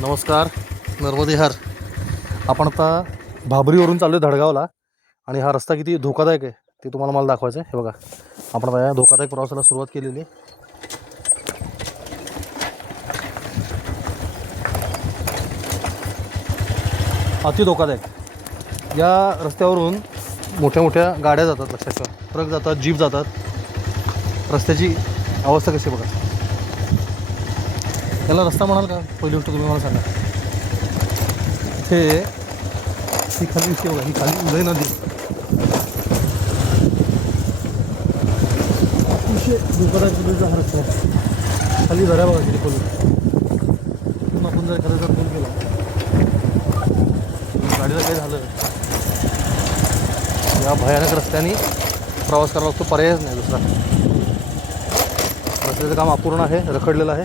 नमस्कार नर्मदेहार आपण आता भाबरीवरून चाललो आहे धडगावला आणि हा रस्ता किती धोकादायक आहे ते तुम्हाला मला दाखवायचं आहे हे बघा आपण आता या धोकादायक प्रवासाला सुरुवात केलेली. आहे अति धोकादायक. या रस्त्यावरून मोठ्या मोठ्या गाड्या जातात लक्षात ठेवा. ट्रक जातात जीप जातात. रस्त्याची अवस्था कशी आहे बघा. याला रस्ता म्हणाल का? पहिली गोष्ट तुम्ही मला सांगा. हे ही खाली विषय बघा ही खाली उदय नदी अतिशय धोकादायक हा रस्ता. आहे खाली झऱ्या बघा तिथे खोल तिथून आपण जर एखादा जर फोन केला. गाडीला काय झालं. या भयानक रस्त्याने प्रवास करावा लागतो. पर्यायच नाही दुसरा. रस्त्याचं काम अपूर्ण आहे रखडलेलं आहे.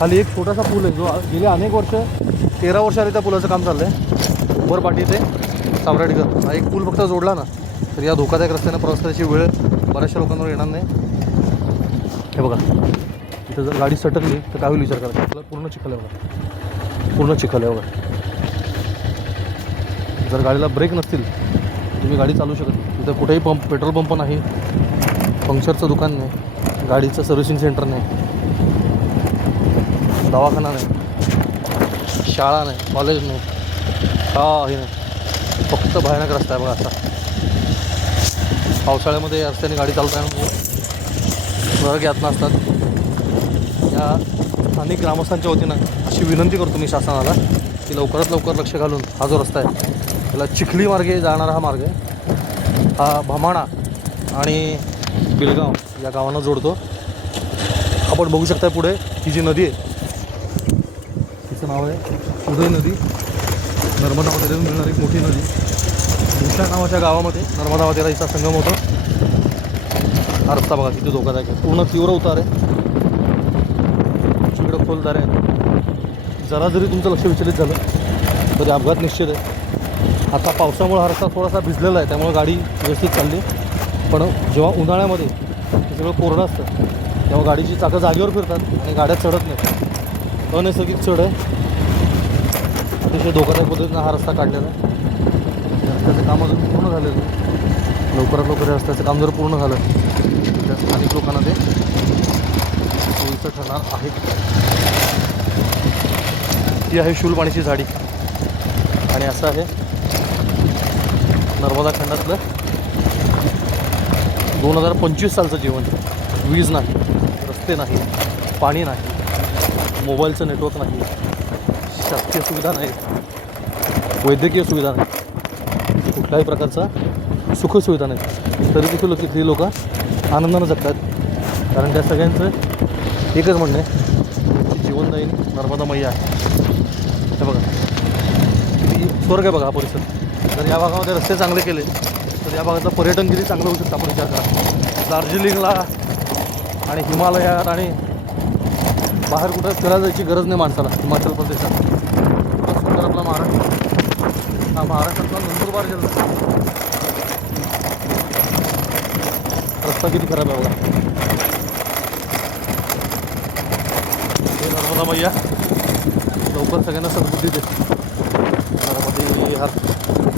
खाली एक छोटासा पूल आहे जो गेले अनेक वर्ष तेरा वर्ष आले त्या पुलाचं काम चाललं आहे उंबरपाटी ते साम्राटकर हा एक पूल फक्त जोडला ना तर या धोकादायक रस्त्याने प्रवास करायची वेळ बऱ्याचशा लोकांवर येणार नाही. हे बघा इथं जर गाडी सटकली तर काय होईल विचार करायचा? आपला पूर्ण चिखल आहे. बघा पूर्ण चिखल आहे बघा जर गाडीला ब्रेक नसतील तुम्ही गाडी चालू शकत नाही. तिथं कुठेही पंप पेट्रोल पंप नाही पंक्चरचं दुकान नाही गाडीचं सर्व्हिसिंग सेंटर नाही. दवाखाना नाही शाळा नाही कॉलेज नाही काही नाही. फक्त भयानक रस्ता आहे बघा आता. पावसाळ्यामध्ये रस्त्याने गाडी चालवताना नरक यातना असतात या स्थानिक ग्रामस्थांच्या वतीनं अशी विनंती करतो मी शासनाला की लवकरात लवकर लक्ष घालून हा जो रस्ता आहे त्याला चिखली मार्गे जाणारा हा मार्ग आहे. हा भमाणा आणि बिलगाव या गावांना जोडतो. आपण बघू शकता पुढे ही जी नदी आहे नाव आहे. उदय नदी. नर्मदा वगैरे मिळणारी एक मोठी नदी. भूषा नावाच्या गावामध्ये नर्मदा वगैरे हिचा संगम होतो. हा रस्ता बघा किती धोकादायक आहे. पूर्ण तीव्र उतार आहे. तिकडं खोलदार आहे जरा जरी तुमचं लक्ष विचलित झालं तरी अपघात निश्चित आहे. आता पावसामुळे हा रस्ता थोडासा भिजलेला आहे त्यामुळे गाडी व्यवस्थित चालली. पण जेव्हा उन्हाळ्यामध्ये ते सगळं कोरडं असतं तेव्हा गाडीची चाकं जागेवर फिरतात आणि गाड्या चढत नाहीत. अनैसर्गिक चढ आहे. अतिशय धोकादायक पद्धतीनं हा रस्ता काढलेला आहे. रस्त्याचं काम अजून पूर्ण झालेलं नाही. लवकरात लवकर रस्त्याचं काम जर पूर्ण झालं तर स्थानिक लोकांना ते सोयीचं ठरणार आहे ही आहे शूलपाणीची झाडी. आणि असं आहे नर्मदा खंडातलं दोन हजार पंचवीस सालचं जीवन. वीज नाही रस्ते नाही पाणी नाही मोबाईलचं नेटवर्क नाही. शासकीय सुविधा नाही वैद्यकीय सुविधा नाही कुठल्याही प्रकारचा सुखसुविधा नाही तरी देखील लोक इथली लोक आनंदानं जगतात कारण त्या सगळ्यांचं एकच म्हणणं आहे की नर्मदा मैया आहे. हे बघा. किती स्वर्ग आहे बघा हा परिसर. जर या भागामध्ये रस्ते चांगले केले तर या भागातलं पर्यटन किती चांगलं होऊ शकतं आपण विचार करा. दार्जिलिंगला आणि हिमालयात आणि बाहेर कुठं फिरायला जायची गरज नाही माणसाला हिमाचल प्रदेशात. खूपच आपला महाराष्ट्र. हा महाराष्ट्रातला नंदुरबार जिल्हा. रस्ता किती खराब आहे बघा. नर्मदा मैया. लवकर सगळ्यांना सद्बुद्धी दे. नर्मदे हर